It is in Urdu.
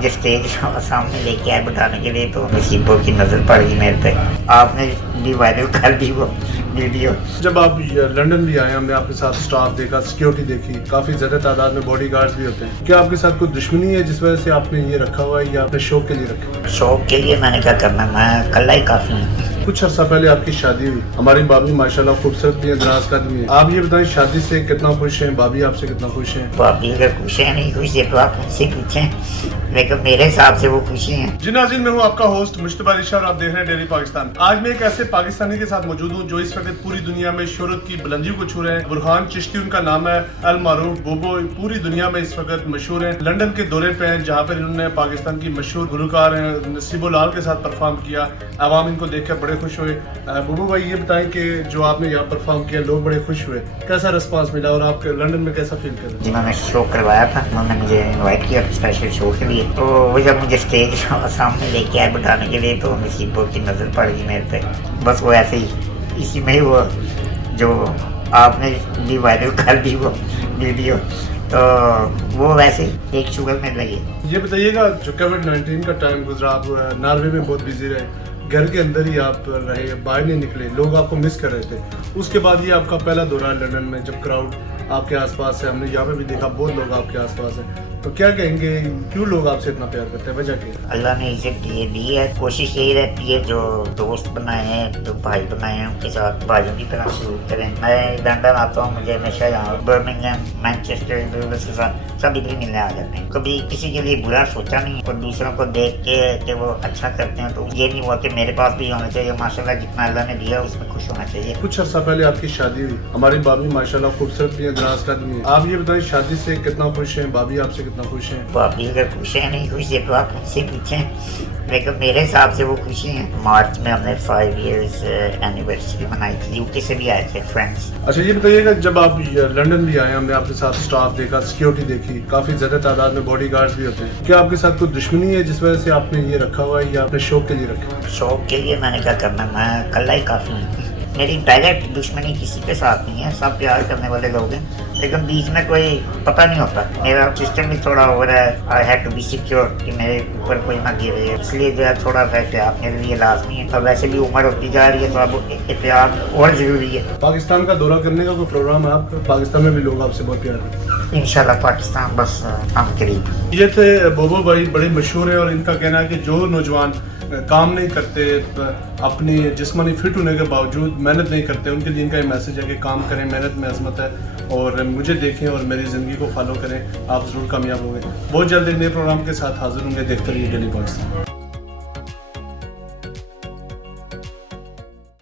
مجھے اسٹیج سامنے لے کے آئے بتانے کے لیے تو نصیبوں کی نظر پڑ گئی میرے پہ. آپ نے بھی وائرل کر دی وہ ویڈیو. جب آپ لنڈن بھی آئے، ہم نے آپ کے ساتھ سٹاف دیکھا، سیکیورٹی دیکھی، کافی زیادہ تعداد میں باڈی گارڈز بھی ہوتے ہیں. کیا آپ کے ساتھ کوئی دشمنی ہے جس وجہ سے آپ نے یہ رکھا ہوا ہے یا اپنے شوق کے لیے رکھا ہوا ہے؟ شوق کے لیے میں نے کیا کرنا، میں اکلا ہی کافی ہوں. کچھ عرصہ پہلے آپ کی شادی ہوئی. ہماری بابی ماشاءاللہ خوبصورت بھی ہیں، دراز قد بھی ہیں. آپ یہ بتائیں شادی سے کتنا خوش ہیں؟ بابی آپ سے کتنا خوش ہیں؟ بابی اگر خوش ہیں نہیں خوش ہے تو آپ مجھ سے پوچھیں، لیکن میرے حساب سے وہ خوشی ہیں. جی ناظرین، میں ہوں آپ کا ہوسٹ مشتبہ علی شاہ اور آپ دیکھ رہے ہیں ڈیلی پاکستان. آج میں ایک ایسے پاکستانی کے ساتھ موجود ہوں جو اس وقت پوری دنیا میں شہرت کی بلندیوں کو چھو رہے ہیں. برہان چشتی ان کا نام ہے، المعروف بوبو پوری دنیا میں اس وقت مشہور ہیں. لنڈن کے دورے پہ ہیں جہاں پر انہوں نے پاکستان کی مشہور گلوکار ہیں نصیب لال کے ساتھ پرفارم کیا. عوام ان کو دیکھ کر بڑے خوش ہوئے. بوبو بھائی یہ بتائیں کہ جو آپ نے یہاں پرفارم کیا لوگ بڑے خوش ہوئے، کیسا رسپانس ملا اور آپ لنڈن میں کیسا فیل کر رہے ہیں؟ جنہوں نے شو کروایا تھا انہوں نے مجھے انوائٹ کیا اسپیشل شو کے لیے، تو وہ جب مجھے اسٹیج سامنے لے کے آئے بتانے کے لیے تو نصیبوں کی نظر پڑ گئی میرے پہ. بس وہ ایسے ہی اسی میں ہی وہ جو آپ نے بھی وائرل کر دی وہ ویڈیو، تو وہ ویسے ہی ایک شوگر میں لگی. یہ بتائیے گا جو کووڈ-19 کا ٹائم گزرا، آپ ناروے میں بہت بزی رہے، گھر کے اندر ہی آپ رہے، باہر نہیں نکلے، لوگ آپ کو مس کر رہے تھے. اس کے بعد یہ آپ کا پہلا دورہ ہے لنڈن میں جب کراؤڈ آپ کے آس پاس ہے. ہم نے یہاں پہ بھی دیکھا بہت لوگ آپ کے آس پاس ہیں. تو کیا کہیں گے، کیوں لوگ آپ سے اتنا پیار کرتے ہیں، وجہ کیا ہے؟ اللہ نے عزت دی ہے. کوشش یہی رہتی ہے جو دوست بنائے ہیں، جو بھائی بنائے ہیں، ان کے ساتھ بھائیوں کی طرح سلوک کریں. میں لنڈن آتا ہوں، مجھے ہمیشہ یہاں برمنگھم، مینچسٹر کے ساتھ سب ادھر ملنے آ جاتے ہیں. کبھی کسی کے لیے برا سوچا نہیں، اور دوسروں کو دیکھ کے کہ وہ اچھا کرتے ہیں تو یہ نہیں ہوا کہ میرے پاس بھی ہونا چاہیے. ماشاءاللہ جتنا اللہ نے دیا اس میں خوش ہونا چاہیے. کچھ عرصہ پہلے آپ کی شادی ہوئی. ہماری بابی ماشاءاللہ خوبصورت بھی ہیں، دراز قد بھی ہیں. آپ یہ بتائیں شادی سے کتنا خوش ہیں؟ بابی آپ سے کتنا خوش ہیں؟ بابی اگر خوش ہیں نہیں خوش ہے تو آپ مجھ سے پوچھیں، لیکن میرے حساب سے وہ خوشی ہیں. مارچ میں ہم نے 5 ایئرز اینیورسری منائی تھی، یو کے سے بھی آئے تھے فرینڈس. اچھا یہ بتائیے گا جب آپ لنڈن بھی آئے، ہم نے آپ کے ساتھ سٹاف دیکھا، سیکیورٹی دیکھی، کافی زیادہ تعداد میں باڈی گارڈز بھی ہوتے ہیں. کیا آپ کے ساتھ کوئی دشمنی ہے جس وجہ سے آپ نے یہ رکھا ہوا ہے یا اپنے شوق کے لیے رکھا ہوا ہے؟ شوق کے لیے میں نے کیا کرنا، میں اکلا ہی کافی ہوں. میری ڈائریکٹ دشمنی کسی کے ساتھ نہیں ہے، سب پیار کرنے والے لوگ ہیں، لیکن بیچ میں کوئی پتہ نہیں ہوتا. میرا سسٹم بھی تھوڑا ہو رہا ہے، I had to be secure کہ میرے اوپر کوئی نہ گرے، اس لیے جو ہے تھوڑا سا احتیاط میرے لیے لازمی ہے. اب ویسے بھی عمر ہوتی جا رہی ہے تو اب احتیاط اور ضروری ہے. پاکستان کا دورہ کرنے کا کوئی پروگرام ہے آپ کا؟ پاکستان میں بھی لوگ آپ سے بہت پیار کرتے ہیں. انشاءاللہ پاکستان بس ہم قریب. یہ تھے بوبو بھائی، بڑے مشہور ہیں، اور ان کا کہنا ہے کہ جو نوجوان کام نہیں کرتے، اپنی جسمانی فٹ ہونے کے باوجود محنت نہیں کرتے، ان کے لیے ان کا یہ میسج ہے کہ کام کریں، محنت میں عظمت ہے. اور مجھے دیکھیں اور میری زندگی کو فالو کریں، آپ ضرور کامیاب ہوں گے. بہت جلد ایک نئے پروگرام کے ساتھ حاضر ہوں گے. دیکھتے رہیے ڈیلی پاکستان.